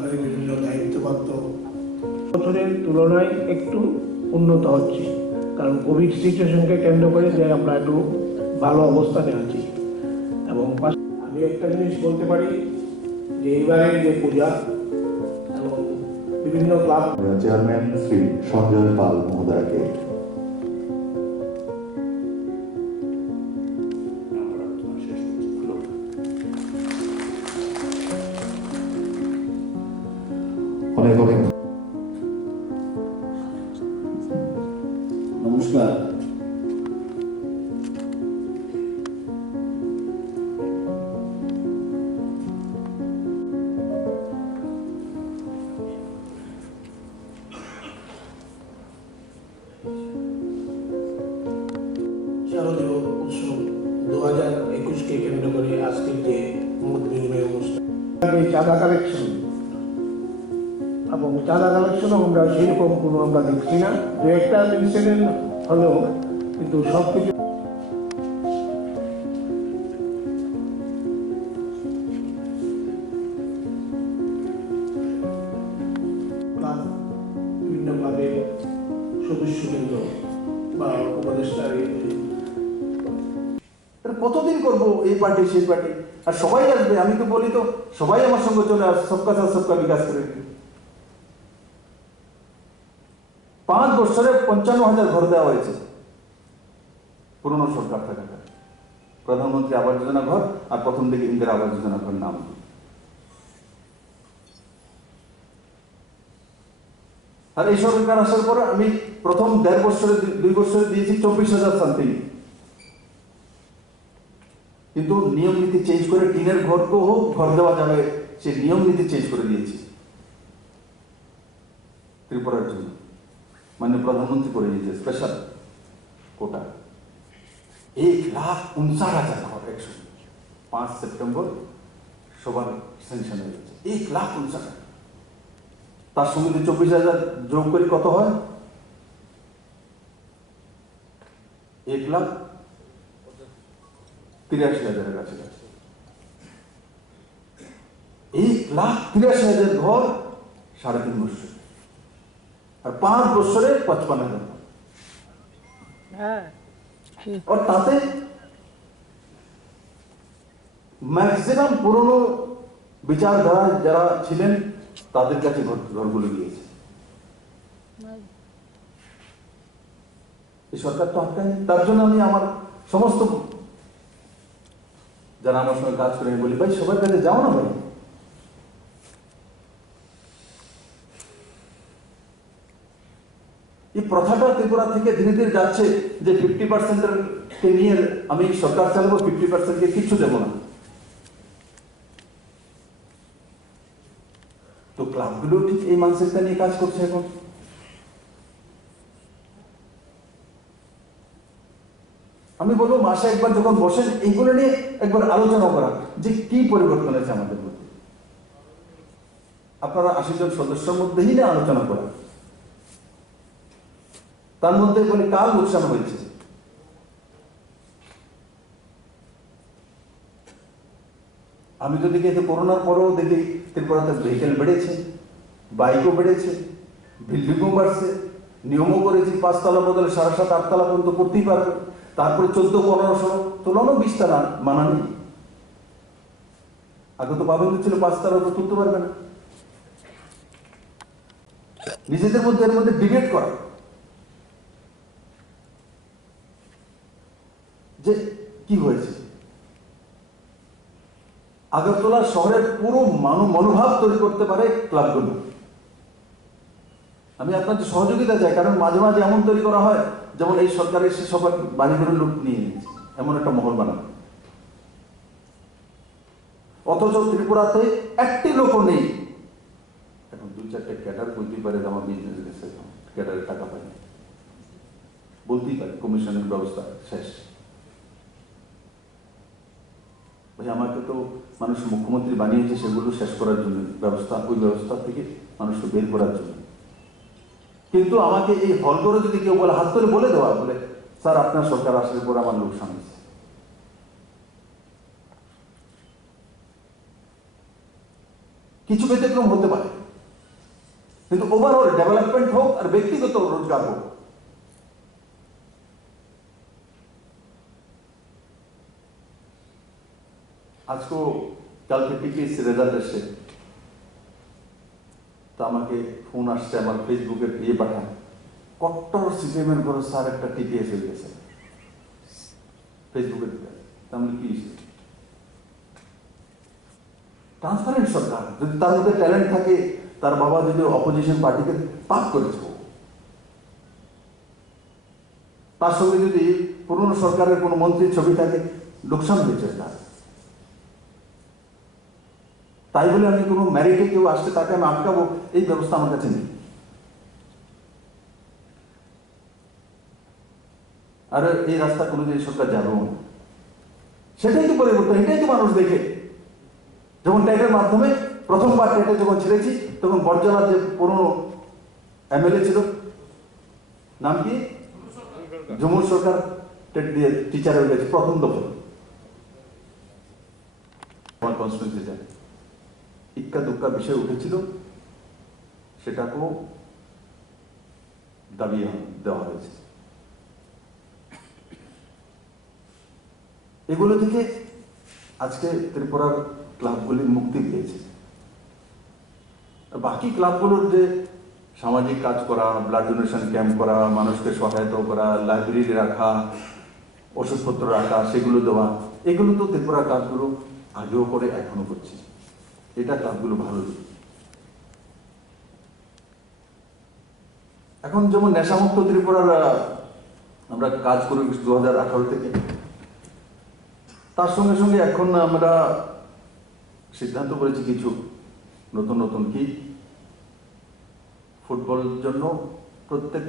সরকারি বিভিন্ন দায়িত্বপ্রাপ্ত বছরের তুলনায় একটু উন্নত হচ্ছে, কারণ কোভিড সিচুয়েশনকে কেন্দ্র করে যে আমরা একটু ভালো অবস্থানে আছি। এবং আমি একটা জিনিস বলতে পারি যে এইবারের যে পূজা এবং বিভিন্ন ক্লাব চেয়ারম্যান শ্রী সঞ্জয় পাল মহোদয়কে অনেক অনেক নমস্কার। শারদীয় উৎসব 2021কে কেন্দ্র করে আজকের যে মত বিনিময় অনুষ্ঠান, চাঁদা কালেকশন এবং চাঁদা কালেকশনও আমরা সেরকম কোনো আমরা দেখছি না। দু একটা ইনসিডেন্ট হলেও কিন্তু সব কিছু বিভিন্ন ক্লাবের সদস্যবৃন্দ বা উপদেষ্টা কতদিন করবো এই পার্টি সেই পার্টি, আর সবাই আসবে। আমি তো বলি তো সবাই আমার সঙ্গে চলে আস, সবকা সাথ সবকা বিকাশ করে। 5 বছরে 55,000 ঘর দেওয়া হয়েছে পুরনো সরকার থাকাকার। প্রধানমন্ত্রী আবাস যোজনা ঘর আর প্রথম দিকে ইন্দিরা আবাস যোজনা ঘর নাম। আর এই সরকার আসার পরে আমি প্রথম 1.5 বছরে 2 বছরে দিয়েছি 24,000 সামথিং। কিন্তু নিয়ম নীতি চেঞ্জ করে টিনের ঘরকেও ঘর দেওয়া যাবে সেই নিয়ম নীতি চেঞ্জ করে দিয়েছি ত্রিপুরার জন্য। মাননীয় প্রধানমন্ত্রী করে দিয়েছে স্পেশাল কোটা 1,59,000 ঘর একসঙ্গে 5 সেপ্টেম্বর সবার স্যাংশন হয়ে গেছে। 1,59,000, তার সঙ্গে 24,000 যোগ করে কত হয়? 1,83,000 কাছে কাছে। 1,83,000 ঘর 3.5 বছর, আর 5 বছরে 55,000। আর তাতে ম্যাক্সিমাম পুরনো বিচারধারা যারা ছিলেন তাদের কাছে ঘরগুলো গিয়েছে। এই সরকার তো আটকায়নি। তার জন্য আমি আমার সমস্ত যারা আমার সঙ্গে কাজ করে বলি, ভাই সবার কাছে যাও না ভাই। এই প্রথাটা ত্রিপুরা থেকে ধীরে ধীরে যাচ্ছে যে 50% কে নিয়ে আমি সরকার চালাবো, 50% কে কিচ্ছু দেবো না। তো ক্লাবগুলো ঠিক এই মানসিকতা নিয়ে কাজ করছে এখন। আমি বলবো মাসে একবার যখন বসেন এইগুলো নিয়ে একবার আলোচনা করা যে কি পরিবর্তন হয়েছে আমাদের মধ্যে। আপনারা 80 জন সদস্যের মধ্যেই না আলোচনা করা, তার মধ্যে বলে কার লোকসান হয়েছে। আমি তো দেখি করোনার পরেও দেখি ত্রিপুরাতে ভেহিকেল বেড়েছে, বাইকও বেড়েছে, বিল্ডিংও বাড়ছে, নিয়মও করেছি 5 তলা বদলে 7.5 8 তলা পর্যন্ত করতেই পারবে। তারপরে 14-1500 তোলানো 20 তলা মানা নেই। আগে তো পাবেন ছিল 5 তলা তো তুলতে পারবে না। নিজেদের মধ্যে এর মধ্যে ডিবেট করা যে কি হয়েছে। আগরতলা শহরের পুরো মনোভাব তৈরি করতে পারে ক্লাবগুলো। আমি আপনাদের সহযোগিতা চাই, কারণ মাঝে মাঝে এমন তৈরি করা হয় যেমন এই সরকার এসে সবার বাড়িঘরের লোক নিয়ে নিয়েছে, এমন একটা মহল বানানো। অথচ ত্রিপুরাতে একটি লোকও নেই। এখন 2-4টে ক্যাডার বলতেই পারে আমার বিজনেস গেছে, ক্যাডারের টাকা পায়নি বলতেই পারে, কমিশনের ব্যবস্থা শেষ। আমাকে তো মানুষ মুখ্যমন্ত্রী বানিয়েছে সেগুলো শেষ করার জন্য, ব্যবস্থা ওই ব্যবস্থা থেকে মানুষকে বের করার জন্য। কিন্তু আমাকে এই হল করে যদি কেউ বলে, হাত ধরে বলে দেওয়া, বলে স্যার আপনার সরকার আসার পর আমার লোকসান হয়েছে, কিছু ব্যতিক্রম হতে পারে, কিন্তু ওভারঅল ডেভেলপমেন্ট হোক আর ব্যক্তিগত রোজগার হোক। আজকেও কালকে টিপিএসসি রেজাল্ট এসে তা আমাকে ফোন আসছে, আমার ফেসবুকে ইয়ে পাঠান, কট্টর সিপিএমের করে স্যার একটা টিপিএস হয়ে গেছে ফেসবুকে। তাহলে কি ট্রান্সপারেন্ট সরকার, যদি তার মধ্যে ট্যালেন্ট থাকে, তার বাবা যদি অপোজিশন পার্টিকে পাস করেছে, তার সঙ্গে যদি পুরনো সরকারের কোনো মন্ত্রীর ছবি থাকে, লোকসান হয়েছে তার। তাই বলে আমি কোনো ম্যারিটে কেউ আসছে তাকে আমি আটকাবো, এই ব্যবস্থা আমার কাছে নেই। আর এই রাস্তা কোনোদিন সরকার যাবেও না। সেটাই তো পরিবর্তন, এটাই তো মানুষ দেখে। যেমন ট্যাটের মাধ্যমে প্রথমবার ট্যাটে যখন ছেড়েছি, তখন বরজলার যে পুরনো এমএলএ ছিল, নাম কি, ঝুমুর সরকার, টেট দিয়ে টিচার হয়ে গেছে প্রথম দফা। আমার কনস্টিটিউন্সি যায় ইক্কা দুক্কা বিষয় উঠেছিল, সেটাকেও দাবি দেওয়া হয়েছে। এগুলো থেকে আজকে ত্রিপুরার ক্লাবগুলি মুক্তি পেয়েছে। বাকি ক্লাবগুলোর যে সামাজিক কাজ করা, ব্লাড ডোনেশন ক্যাম্প করা, মানুষকে সহায়তা করা, লাইব্রেরি রাখা, ওষুধপত্র রাখা, সেগুলো দেওয়া, এগুলো তো ত্রিপুরার কাজগুলো আগেও করে এখনো করছি। এটা ক্লাবগুলো ভালো। এখন যেমন নেশামুক্ত ত্রিপুরার আমরা কাজ করি 2018 থেকে, তার সঙ্গে সঙ্গে এখন আমরা সিদ্ধান্ত করেছি কিছু নতুন নতুন কি, ফুটবল জন্য প্রত্যেক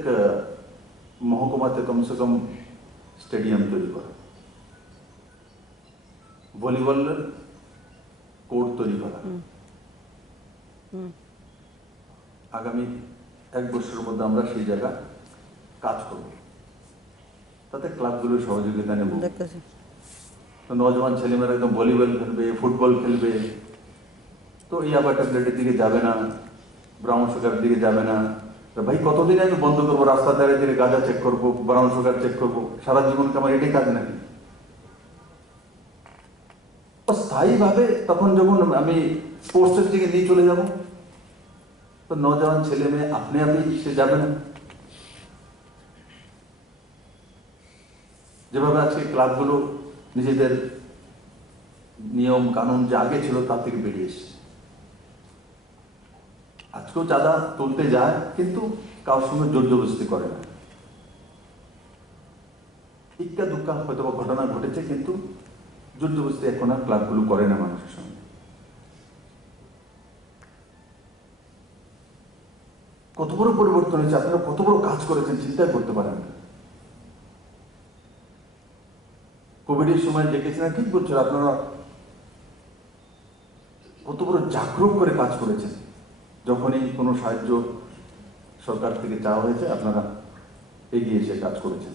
মহকুমাতে কমসে কম স্টেডিয়াম তৈরি করা, ভলিবলের কোর্ট তৈরি করা। আগামী 1 বছরের মধ্যে আমরা সেই জায়গা কাজ করব, তাতে ক্লাবগুলোর সহযোগিতা নেব। নজওয়ান ছেলেমেয়েরা একদম ভলিবল খেলবে, ফুটবল খেলবে, তো এই আবার ট্যাবলেটের দিকে যাবে না, ব্রাউন সুগারের দিকে যাবে না। ভাই কতদিন আমি বন্ধ করবো, রাস্তা ধারে দিকে গাঁজা চেক করবো, ব্রাউন সুগার চেক করবো, সারা জীবনকে আমার এটাই কাজ নাকি? স্থায়ীভাবে তখন যখন আমি স্পোর্টসের দিকে নিয়ে চলে যাব, তো নজওয়ান ছেলে মেয়ে আপনি সে যাবে না। যেভাবে আজকে ক্লাবগুলো নিজেদের নিয়ম কানুন যে আগে ছিল তার থেকে বেরিয়ে এসছে। আজকেও চাঁদা তুলতে যায়, কিন্তু কারোর সঙ্গে জোর জবরদস্তি করে না। ইক্কা দুক্কা হয়তো ঘটনা ঘটেছে, কিন্তু জোর জবরদস্তি এখন আর ক্লাবগুলো করে না মানুষের সঙ্গে। কত বড় পরিবর্তন হয়েছে, আপনারা কত বড় কাজ করেছেন চিন্তা করতে পারেন না। কোভিডের সময় দেখেছেন, ঠিক বলছেন, আপনারা কত বড় জাগরুক করে কাজ করেছেন। যখনই কোনো সাহায্য সরকার থেকে চাওয়া হয়েছে, আপনারা এগিয়ে এসে কাজ করেছেন।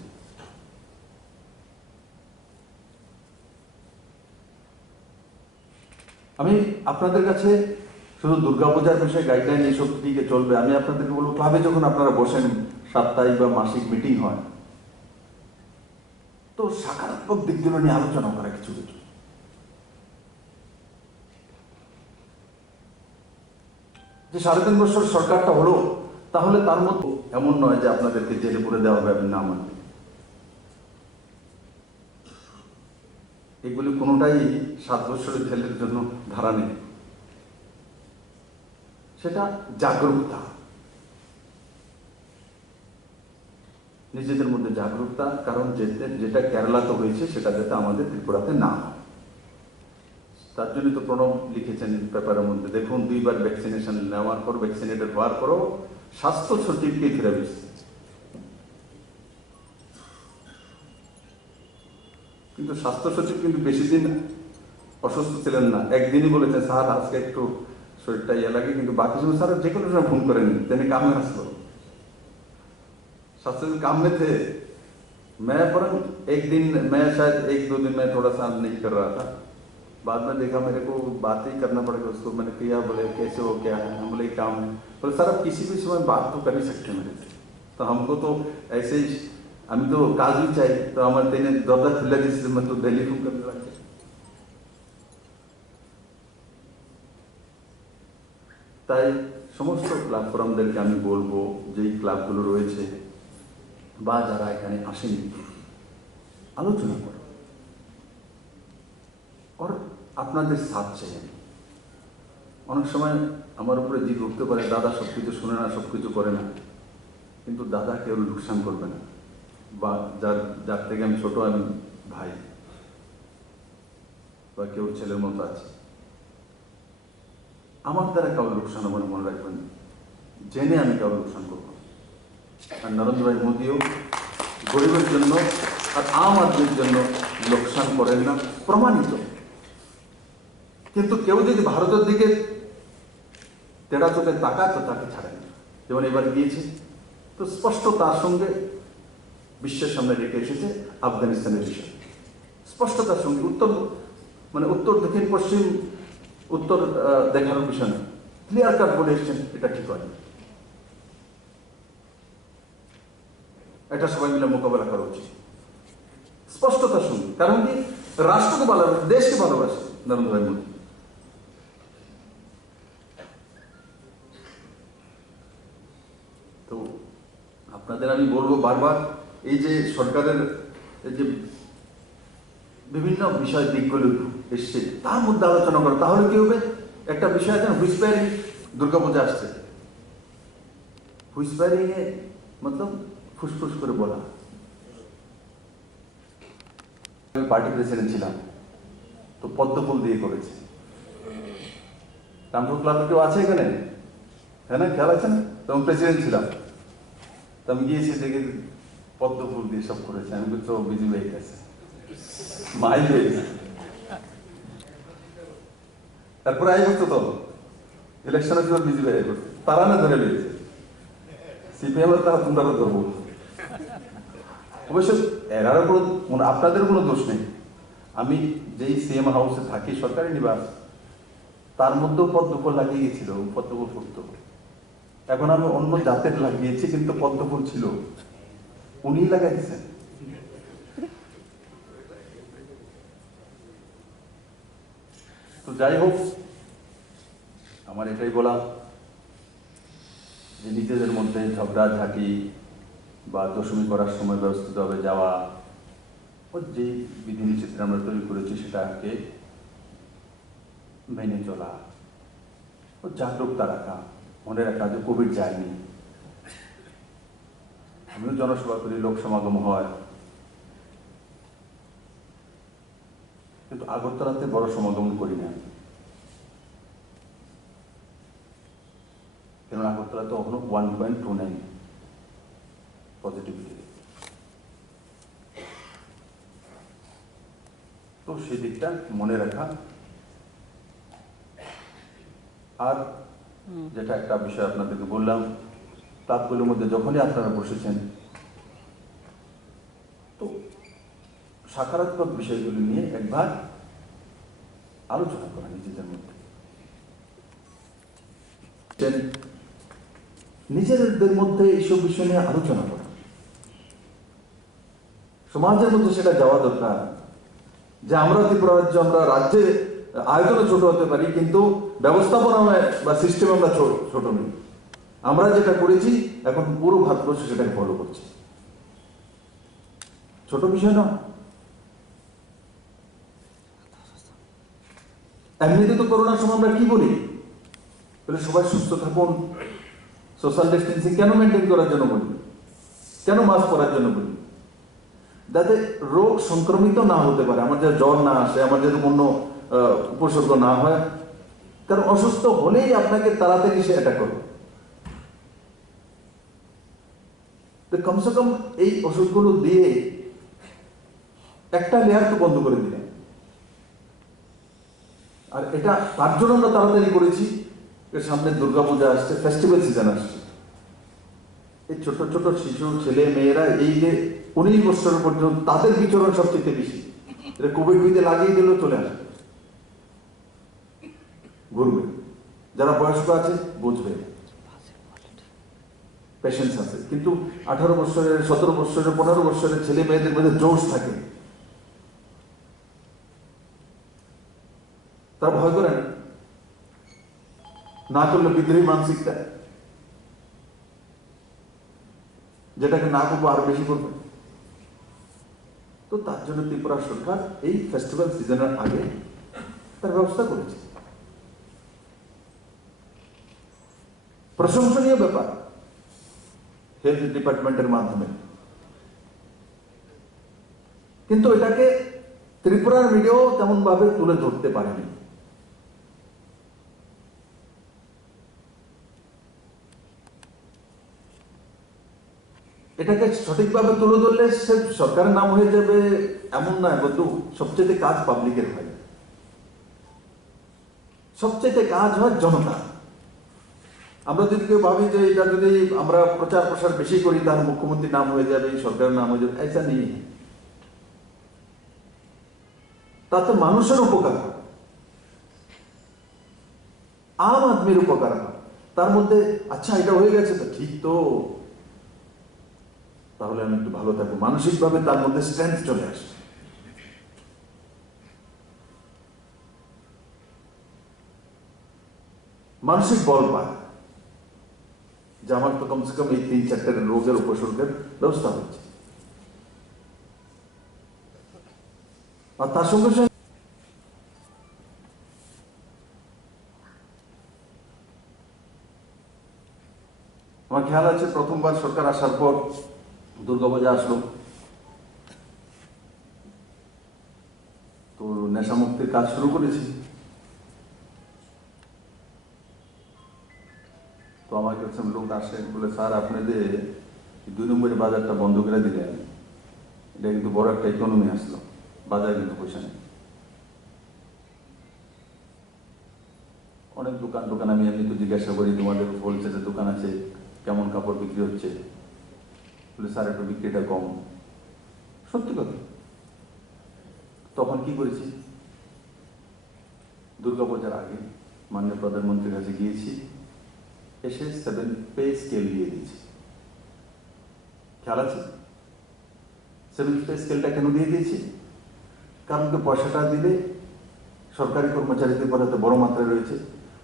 আমি আপনাদের কাছে শুধু দুর্গাপূজার বিষয়ে গাইডলাইন এইসব দিকে চলবে, আমি আপনাদেরকে বলবো, ক্লাবে যখন আপনারা বসেন, সাপ্তাহিক বা মাসিক মিটিং হয়, তো সকারাত্মক দিকগুলো নিয়ে আলোচনা করা কিছু কিছু। যে 3.5 বছর সরকারটা হলো, তাহলে তার মধ্যে এমন নয় যে আপনাদেরকে জেলে পুরে দেওয়া হবে আপনি না মানবে। এগুলি কোনোটাই 7 বছরের ছেলের জন্য ধারা নেই। সেটা জাগরুকতা, নিজেদের মধ্যে জাগরুকতা, কারণ যেটা কেরালাতে হয়েছে সেটা যাতে আমাদের ত্রিপুরাতে না হয়। তার জন্য তো প্রণব লিখেছেন পেপারের মধ্যে, দেখুন 2 বার ভ্যাকসিনেশন নেওয়ার পর, ভ্যাকসিনেটেড হওয়ার পরও স্বাস্থ্য সচিবকে ফিরে আসছে। কিন্তু স্বাস্থ্য সচিব কিন্তু বেশি দিন অসুস্থ ছিলেন না, একদিনই বলেছেন স্যার আজকে একটু শরীরটা ইয়ে লাগে, কিন্তু বাকি সময় স্যার যে কোনো সময় ফোন করেন, তিনি কামে আসলো। स्वास्थ्य काम में थे, मैं पर एक दिन मैं शायद 1-2 दिन में थोड़ा सा नहीं कर रहा था, बाद में देखा मेरे को बात ही करना पड़ेगा उसको, मैंने किया, बोले कैसे हो, क्या है, हम बोले काम है, बोले सर आप किसी भी समय बात तो कर ही सकते हैं मेरे से, तो हमको तो ऐसे ही আমি তো কাজই চাই, তো আমার দিনে দরজা খুলে দিয়েছিল, मैं तो दिल्ली फोन करने लग गया। তাই সমস্ত ক্লাব ফোরামদেরকে আমি বলবো, যেই ক্লাবগুলো রয়েছে বা যারা এখানে আসেনি, আলোচনা করো আর আপনাদের সাথ চাই আমি। অনেক সময় আমার উপরে জিদ উঠতে পারে, দাদা সব কিছু শুনে না, সব কিছু করে না, কিন্তু দাদা কেউ লোকসান করবে না, বা যার থেকে আমি ছোট, আমি ভাই বা কেউ ছেলের মতো আছে, আমার দ্বারা কারো লোকসান হবে না, মনে রাখবেন, জেনে আমি কারো লোকসান করবো। আর নরেন্দ্র ভাই মোদিও গরিবের জন্য আর আম আদমির জন্য লোকসান করেন না, প্রমাণিত। কিন্তু কেউ যদি ভারতের দিকে তেড়া চোখে তাকায় তো তাকে ছাড়েন না, যেমন এবার গিয়েছে, তো স্পষ্ট তার সঙ্গে বিশ্বের সামনে রেখে এসেছে আফগানিস্তানের বিষয়, স্পষ্টতার সঙ্গে। উত্তর দক্ষিণ পশ্চিম উত্তর দেখানোর বিষয় না, ক্লিয়ার কাট বলে এসছেন এটা ঠিক হয়, এটা সবাই মিলে মোকাবেলা করা উচিত স্পষ্টতার সঙ্গে। কারণ কি, রাষ্ট্রকে ভালোবাসে, দেশকে ভালোবাসে নরেন্দ্র ভাই মোদী। তো আপনাদের আমি বলবো বারবার, এই যে সরকারের এই যে বিভিন্ন বিষয় দিকগুলো এসছে তার মধ্যে আলোচনা করো, তাহলে কি হবে, একটা বিষয় আছে হুইসপারিং, দুর্গাপূজা আসছে, হুইসপারিং এ মতলব ফুসফুস করে বলা। আমি পার্টি প্রেসিডেন্ট ছিলাম, তো পদ্মফুল দিয়ে করেছে। রামপুর ক্লাবে কেউ আছে এখানে? হ্যাঁ না, খেয়াল আছে না? তখন প্রেসিডেন্ট ছিলাম, তো আমি গিয়েছি, দেখে পদ্মফুল দিয়ে সব করেছে। আমি তো বিজি হয়ে গেছে, মাইল হয়ে গেছে। তারপরে আই করতো, তো ইলেকশনের সময় বিজি হয়ে করতো, তারা না ধরে নিয়েছে সিপিএম, তারা তোমরা ধরবো। অবশ্য এরারও কোনো, আপনাদের কোনো দোষ নেই। আমি যেই সিএম হাউসে থাকি, সরকারি নিবাস, তার মধ্যেও পদ্মফুল লাগিয়ে গেছিল, পদ্মফুল ফুটতো। এখন আমি অন্য জাতের লাগিয়েছি, কিন্তু পদ্মফুল ছিল, উনি লাগাইছেন। তো যাই হোক, আমার এটাই বলা যে নিজেদের মধ্যে ঝগড়াঝাঁটি বা দশমী করার সময় ব্যবস্থিতভাবে যাওয়া, ও যে বিধিনিষেধ আমরা তৈরি করেছি সেটাকে মেনে চলা, ও জাগরুকতা রাখা, মনে রাখা যে কোভিড যায়নি। আমিও জনসভা করি, লোক সমাগম হয়, কিন্তু আগরতলাতে বড় সমাগম করি না, কেন আগরতলাতে এখনো 1.29 পজিটিভিটি। তো সেই দিকটা মনে রাখা। আর যেটা একটা বিষয় আপনাদেরকে বললাম, ক্লাবগুলোর মধ্যে যখনই আপনারা বসেছেন, তো সকারাত্মক বিষয়গুলো নিয়ে একবার আলোচনা করা নিজেদের মধ্যে, নিজেদের মধ্যে এইসব বিষয় নিয়ে আলোচনা করা। সমাজের মধ্যে সেটা যাওয়া দরকার যে আমরা ত্রিপুরা রাজ্য, আমরা রাজ্যে আয়তনে ছোট হতে পারি, কিন্তু ব্যবস্থাপনা বা সিস্টেম আমরা ছোট নই। আমরা যেটা করেছি এখন পুরো ভারতবর্ষ সেটাকে ফলো করছে, ছোট বিষয় না। এমনিতে তো করোনার সময় আমরা কি বলি, বলে সবাই সুস্থ থাকুন, সোশ্যাল ডিস্টেন্সিং কেন মেনটেন করার জন্য বলি, কেন মাস্ক পরার জন্য বলি, যাতে রোগ সংক্রমিত না হতে পারে, আমার যাতে জ্বর না আসে, আমার যাতে অন্য উপসর্গ না হয়। কারণ অসুস্থ হলেই আপনাকে তাড়াতাড়ি সে অ্যাটাক করবে। তো কমসে কম এই ওষুধগুলো দিয়ে একটা লেয়ার তো বন্ধ করে দিলেন। আর এটা তার জন্য আমরা তাড়াতাড়ি করেছি, এর সামনে দুর্গাপূজা আসছে, ফেস্টিভ্যাল সিজন আসছে। এই ছোট ছোট শিশু ছেলে মেয়েরা এই যে 19 বছর পর্যন্ত তাদের বিচরণ সবচেয়ে বেশি, এটা কোভিড ভিতে লাগিয়ে দিলেও চলে আসে। ঘুরবে। যারা বয়স্ক আছে বুঝবে, পেশেন্স আছে। কিন্তু 18 বছরের, 17 বছরের, 15 বছরের ছেলে মেয়েদের মধ্যে জোশ থাকে, তারা ভয় করে না করলে বিদ্রোহী মানসিকতা, যেটাকে না করবো আরো বেশি করবে। তো তার জন্য ত্রিপুরা সরকার এই ফেস্টিভ্যাল সিজনের আগে তার ব্যবস্থা করেছে। প্রশংসনীয় ব্যাপার হেলথ ডিপার্টমেন্টের মাধ্যমে। কিন্তু এটাকে ত্রিপুরার মিডিয়াও তেমন ভাবে তুলে ধরতে পারেনি। এটাকে সঠিকভাবে তুলে ধরলে সে সরকারের নাম হয়ে যাবে এমন নয়, বন্ধু। সবচেয়ে কাজ পাবলিকের হয়, সবচেয়ে কাজ হয় জনতা। আমরা যদি কেউ ভাবি যে এটা যদি আমরা প্রচার প্রসার বেশি করি তার মুখ্যমন্ত্রীর নাম হয়ে যাবে, সরকারের নাম হয়ে যাবে, এটা নেই। তাতে মানুষের উপকার হয়, আম আদমির উপকার হয়। তার মধ্যে আচ্ছা এটা হয়ে গেছে তো ঠিক, তো তাহলে আমি একটু ভালো থাকবো, মানসিকভাবে তার মধ্যে স্ট্রেংথ চলে আসে। মানসিক বল পায় যে আমার তো কমসে কম এই 3-4টা রোগের উপসর্গের ব্যবস্থা হচ্ছে। আর তার সঙ্গে সঙ্গে আমার খেয়াল আছে প্রথমবার সরকার আসার পর দুর্গাপূজা আসলো, তো নেশামুক্তির কাজ শুরু করেছি। তো আমার কাছে লোক আসে, বলে স্যার আপনাদের 2 নম্বরের বাজারটা বন্ধ করে দিলেন, এটা কিন্তু বড় একটা ইকোনমি আসলো, বাজারে কিন্তু পয়সা নেই। অনেক দোকান আমি এমনি তো জিজ্ঞাসা করি, তোমাদের হোলসেলের দোকান আছে, কেমন কাপড় বিক্রি হচ্ছে? বলে স্যার একটু বিক্রিটা কম। সত্যি কথা। তখন কি করেছি, দুর্গাপূজার আগে মাননীয় প্রধানমন্ত্রীর কাছে গিয়েছি, এসে 7 পে স্কেল দিয়ে দিয়েছি। খেয়াল আছে 7 পে স্কেলটা কেন দিয়ে দিয়েছি? কারণ তো পয়সাটা দিলে সরকারি কর্মচারীদের পদে বড় মাত্রায় রয়েছে,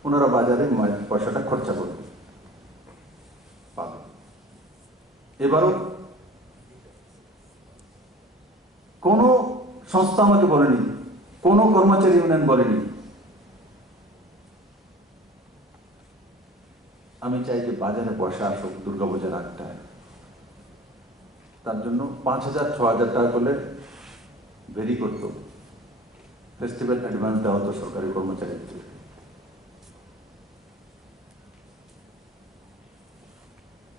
ওনারা বাজারে পয়সাটা খরচা করবে, পাবে। এবারও কোন সংস্থা আমাকে বলেনি, কোন কর্মচারী ইউনিয়ন বলেনি আমি চাই যে বাজারে পয়সা আসুক দুর্গাপূজার আগটায়। তার জন্য 5,000-6,000 টাকা করলে ভেরি করতো, ফেস্টিভ্যাল অ্যাডভান্স দেওয়া হতো সরকারি কর্মচারীদের।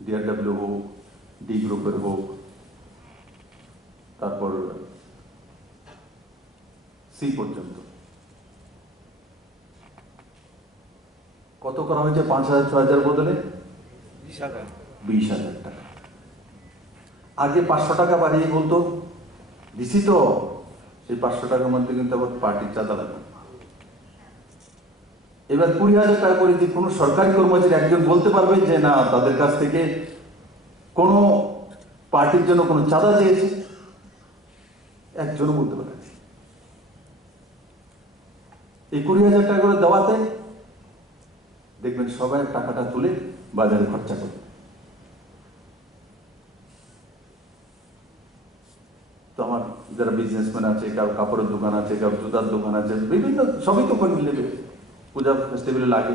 ডিআরডব্লিউ হোক, ডি গ্রুপের হোক, তারপর সি পর্যন্ত। কত করা হয়েছে? 5,000-6,000 বদলে 20,000 টাকা। আগে 500 টাকা বাড়িয়ে বলতো দিছি তো, সেই 500 টাকার মধ্যে কিন্তু আবার পার্টির চাঁদা লাগবে। এবার 20,000 টাকা করে যে কোনো সরকারি কর্মচারী একজন বলতে পারবে যে না তাদের কাছ থেকে কোনো পার্টির জন্য কোনো চাঁদা চেয়েছে? একজনও বলতে পারে। এই 20,000 টাকা করে দেওয়াতে দেখবেন সবাই টাকাটা তুলে বাজারে খরচা করে। তো আমার যারা বিজনেসম্যান আছে, কারো কাপড়ের দোকান আছে, কারো জুতার দোকান আছে, বিভিন্ন সবই তো করে নেবে, পূজা ফেস্টিভ্যালে লাগে,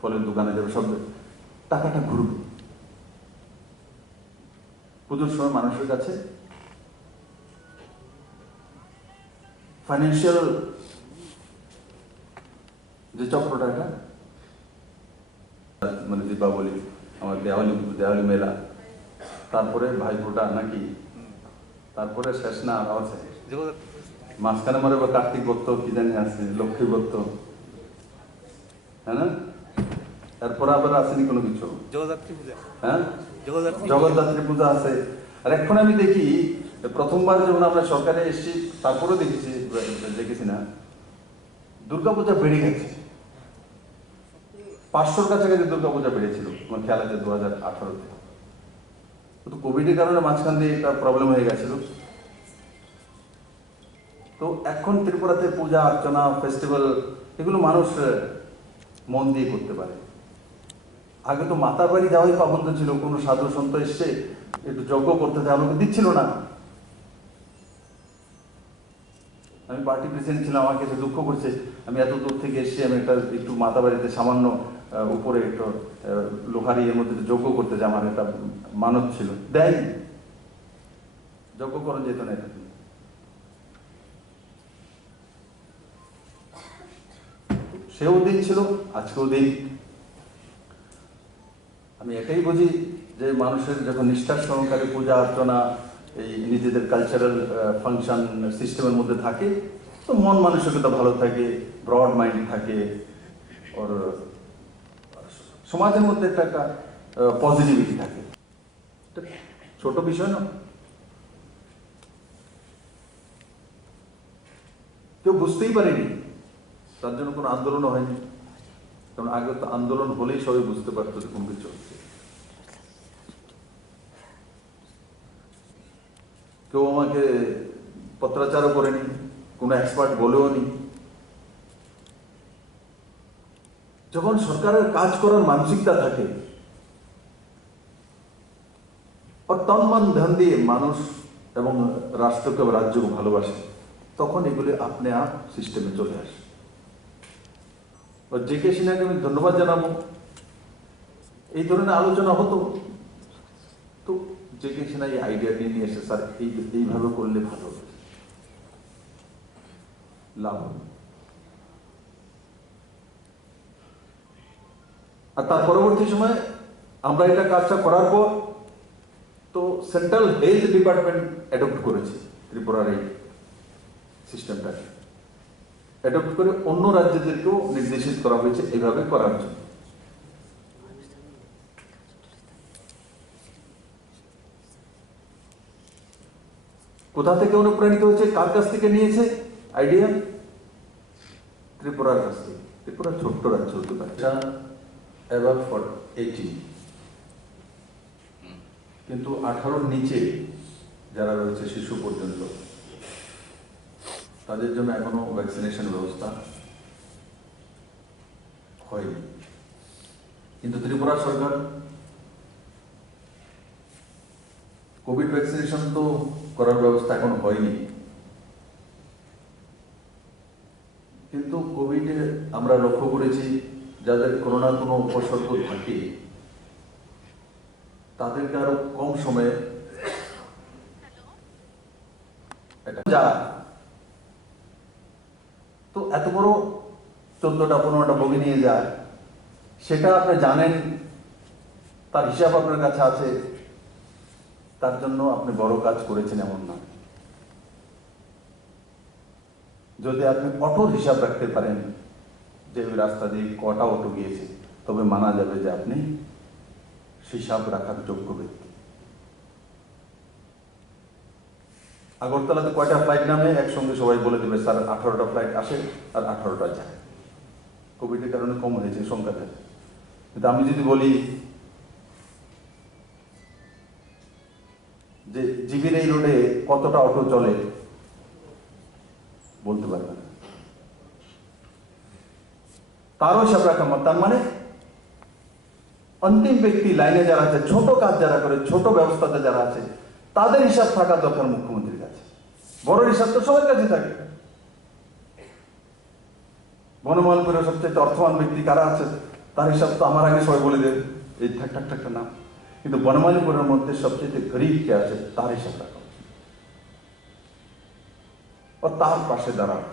ফলের দোকানে যাবে, সব টাকাটা ঘুরবে। পুজোর সময় মানুষের কাছে ফাইন্যান্সিয়াল যে চক্রটা, মানে দীপাবলি, আমার দেওয়ালি মেলা, তারপরে ভাইফোঁটা নাকি, তারপরে শেষ না আবার মাঝখানে মনে বা কার্তিক বর্ত কি জানি আছে, লক্ষ্মী বর্ত, হ্যাঁ না? তারপরে আবার আসেনি কোনো কিছু, হ্যাঁ জগদ্ধাত্রী পূজা আছে। আর এখন আমি দেখি প্রথমবার যখন আমরা সরকারে এসেছি তারপরে দেখেছি না দুর্গাপূজা বেড়ে গেছে। 500-র কাছাকাছি দুর্গাপূজা বেড়েছিল আমার খেয়াল আছে 2018-তে। তো কোভিডের কারণে মাঝখান দিয়ে এটা প্রবলেম হয়ে গেছিল। তো এখন ত্রিপুরাতে পূজা অর্চনা ফেস্টিভ্যাল এগুলো মানুষ মন দিয়ে করতে পারে। আগে তো মাতার বাড়ি যাওয়াই পাবন্ধ ছিল, কোনো সাধু সন্ত এসছে একটু যজ্ঞ করতে দেয় আমাকে দিচ্ছিল না। আমি পার্টি প্রেসিডেন্ট ছিলাম, আমাকে এসে দুঃখ করছে আমি এত দূর থেকে এসেছি, আমি একটু মাতা বাড়িতে সামান্য উপরে একটু লোহারি এর মধ্যে যজ্ঞ করতে যে আমার একটা মানত ছিল, দেয়নি, যজ্ঞ করা যেত না এটা। সেও দিন ছিল, আজকেও দিন। আমি এটাই বুঝি যে মানুষের যখন নিষ্ঠার সহকারে পূজা অর্চনা এই নিজেদের কালচারাল ফাংশন সিস্টেমের মধ্যে থাকে তো মন মানসিকতা ভালো থাকে, ব্রড মাইন্ড থাকে, ওর সমাজের মধ্যে একটা পজিটিভিটি থাকে। ছোট বিষয় না, কেউ বুঝতেই পারেনি, তার জন্য কোনো আন্দোলনও হয়নি। কারণ আগে তো আন্দোলন হলেই সবাই বুঝতে পারতো যে কোন কিছু হচ্ছে। কেউ আমাকে পত্রাচারও করেনি, কোনো এক্সপার্ট বলেও নি। যখন সরকারের কাজ করার মানসিকতা থাকে আর তন মন ধ্যান দিয়ে মানুষ এবং রাষ্ট্রকে রাজ্যকে ভালোবাসে, তখন এগুলি আপনি আপ সিস্টেমে চলে আসে। জে কে সিনহাকে আমি ধন্যবাদ জানাবো, এই ধরনের আলোচনা হতো তো জে কে সিনহা এই আইডিয়া নিয়ে এসে স্যার এইভাবে করলে ভালো হবে, লাভ হবে। আর তার পরবর্তী সময় আমরা এটা কাজটা করার পর তো সেন্ট্রাল হেলথ ডিপার্টমেন্ট অ্যাডপ্ট করেছে ত্রিপুরার এই সিস্টেমটাকে, অ্যাডপ্ট করে অন্য রাজ্যদেরকেও নির্দেশিত করা হয়েছে এইভাবে করার জন্য। কোথা থেকে অনুপ্রাণিত হয়েছে, কার কাছ থেকে নিয়েছে আইডিয়া? ত্রিপুরার কাছ থেকে। ত্রিপুরা ছোট্ট রাজ্য হতে পারে, অ্যাবাভ 80, কিন্তু 18-র নিচে যারা রয়েছে শিশু পর্যন্ত তাদের জন্য এখনো ভ্যাকসিনেশন ব্যবস্থা হয়নি। কিন্তু ত্রিপুরা সরকার কোভিড ভ্যাকসিনেশন তো করার ব্যবস্থা এখন হয়নি, কিন্তু কোভিডে আমরা লক্ষ্য করেছি যাদের কোনো না কোনো উপসর্গ থাকে তাদেরকে আরো কম সময়ে যা তো এত বড় 14টা 15টা বগি নিয়ে যায়, সেটা আপনি জানেন, তার হিসাব আপনার কাছে আছে, তার জন্য আপনি বড় কাজ করেছেন এমন না। যদি আপনি অটোর হিসাব রাখতে পারেন যে ওই রাস্তা দিয়ে কটা অটো গিয়েছে, তবে মানা যাবে যে আপনি হিসাব রাখার যোগ্য ব্যক্তি। আগরতলাতে কয়টা ফ্লাইট নামে একসঙ্গে সবাই বলে দেবে স্যার 18টা ফ্লাইট আসে আর 18টা যায়। কোভিডের কারণে কম হয়েছে সংখ্যাটা। কিন্তু আমি যদি বলি যে জিবির এই রোডে কতটা অটো চলে, বলতে পারবে না, তারও হিসাব রাখা। তার মানে অন্তিম ব্যক্তি লাইনে যারা আছে, ছোট কাজ যারা করে, ছোট ব্যবস্থাতে যারা আছে, তাদের হিসাব থাকা দরকার মুখ্যমন্ত্রীর কাছে। বড় হিসাব তো সবার কাছে থাকে। বনমালপুরের সবচেয়ে অর্থবান ব্যক্তি কারা আছে তার হিসাব তো আমার আগে সবাই বলে দেবে, এই ঠাক ঠাক ঠাক নাম। কিন্তু বনমালীপুরের মধ্যে সবচেয়ে গরিব কে আছে তার হিসাব রাখা ও তার পাশে দাঁড়ানো।